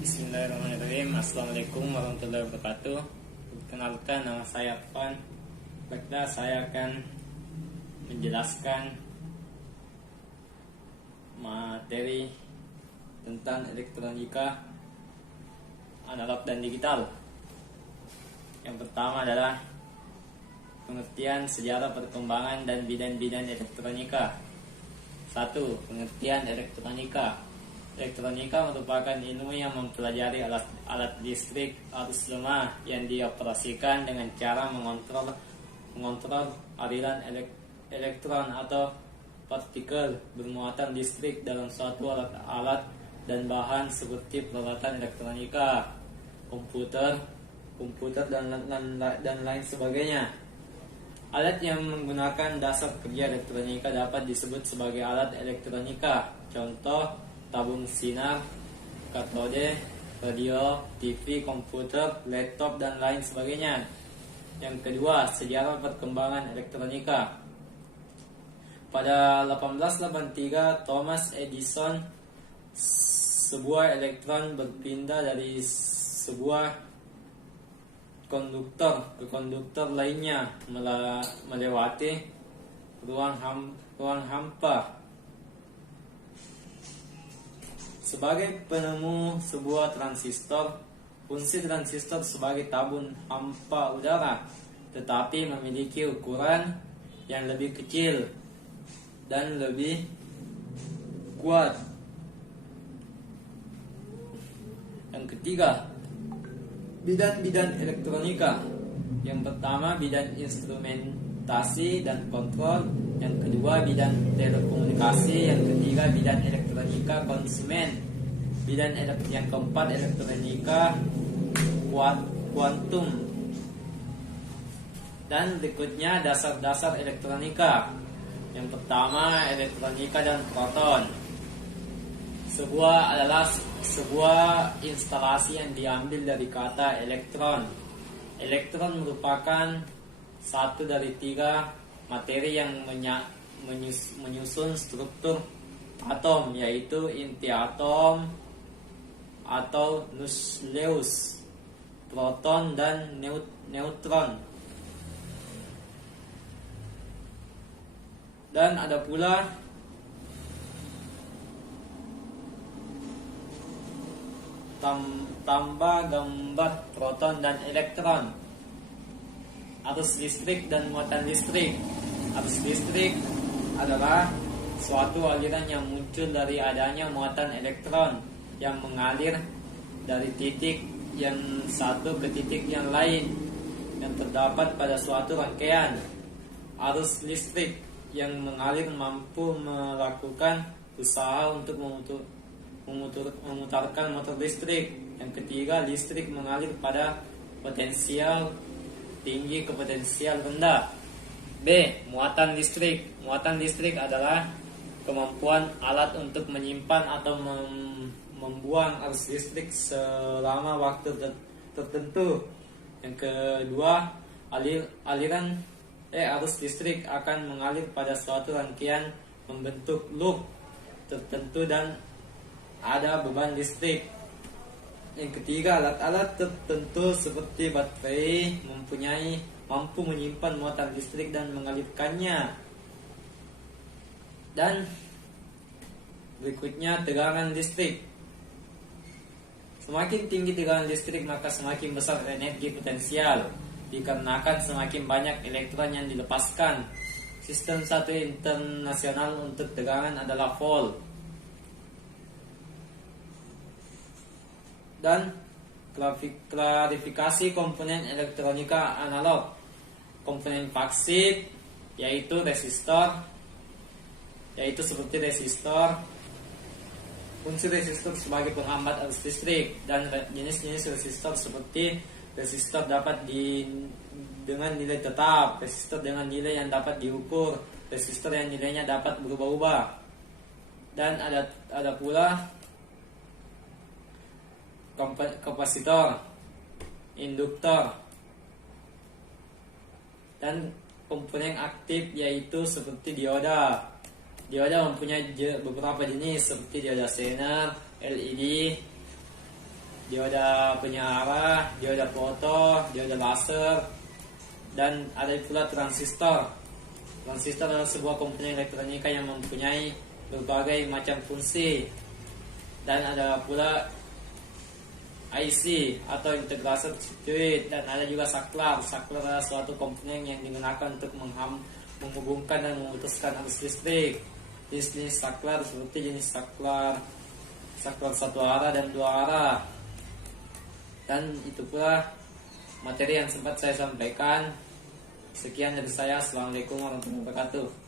Bismillahirrahmanirrahim. Assalamualaikum warahmatullahi wabarakatuh. Perkenalkan, nama saya Pan. Baiklah, saya akan menjelaskan materi tentang elektronika analog dan digital. Yang pertama adalah pengertian sejarah perkembangan dan bidang-bidang elektronika. 1. Pengertian elektronika. Elektronika merupakan ilmu yang mempelajari alat listrik arus lemah yang dioperasikan dengan cara mengontrol aliran elektron atau partikel bermuatan listrik dalam suatu alat dan bahan seperti peralatan elektronika, komputer dan lain sebagainya. Alat yang menggunakan dasar kerja elektronika dapat disebut sebagai alat elektronika. Contoh: tabung sinar, katode, radio, TV, komputer, laptop, dan lain sebagainya. Yang kedua, sejarah perkembangan elektronika. Pada 1883, Thomas Edison, sebuah elektron berpindah dari sebuah konduktor ke konduktor lainnya melewati ruang hampa. Sebagai penemu sebuah transistor, fungsi transistor sebagai tabung hampa udara, tetapi memiliki ukuran yang lebih kecil dan lebih kuat. Yang ketiga, bidang-bidang elektronika. Yang pertama, bidang instrumentasi dan kontrol. Yang kedua, bidang telekomunikasi. Yang ketiga, bidang elektronika konsumen. Yang keempat, elektronika kuantum. Dan berikutnya, dasar-dasar elektronika. Yang pertama, elektronika dan proton. Sebuah instalasi yang diambil dari kata elektron. Elektron merupakan satu dari tiga materi yang menyusun struktur atom, yaitu inti atom atau nukleus, proton, dan neutron. Dan ada pula tambah gambar proton dan elektron. Arus listrik dan muatan listrik. Arus listrik adalah suatu aliran yang muncul dari adanya muatan elektron yang mengalir dari titik yang satu ke titik yang lain yang terdapat pada suatu rangkaian. Arus listrik yang mengalir mampu melakukan usaha untuk memutarkan motor listrik. Yang ketiga, listrik mengalir pada potensial tinggi ke potensial rendah. B. Muatan listrik. Muatan listrik adalah kemampuan alat untuk menyimpan atau membuang arus listrik selama waktu tertentu. Yang kedua, arus listrik akan mengalir pada suatu rangkaian membentuk loop tertentu dan ada beban listrik. Yang ketiga, alat-alat tertentu seperti baterai mampu menyimpan muatan listrik dan mengalirkannya. Dan berikutnya, tegangan listrik. Semakin tinggi tegangan listrik, maka semakin besar energi potensial, dikarenakan semakin banyak elektron yang dilepaskan. Sistem satu internasional untuk tegangan adalah volt. Dan klarifikasi komponen elektronika analog. Komponen pasif yaitu seperti resistor. Fungsi resistor sebagai penghambat arus listrik, dan jenis-jenis resistor seperti resistor dapat dengan nilai tetap, resistor dengan nilai yang dapat diukur, resistor yang nilainya dapat berubah-ubah. Dan ada pula kapasitor, induktor, dan komponen aktif yaitu seperti dioda. Dioda mempunyai beberapa jenis seperti dioda Zener, LED, dioda penyarah, dioda foto, dioda laser, dan ada pula transistor. Transistor adalah sebuah komponen elektronika yang mempunyai berbagai macam fungsi. Dan ada pula IC atau integrated circuit, dan ada juga saklar. Saklar adalah suatu komponen yang digunakan untuk menghubungkan dan memutuskan arus listrik. Jenis saklar seperti jenis saklar satu arah dan dua arah. Dan itu pula materi yang sempat saya sampaikan. Sekian dari saya. Assalamualaikum warahmatullahi wabarakatuh.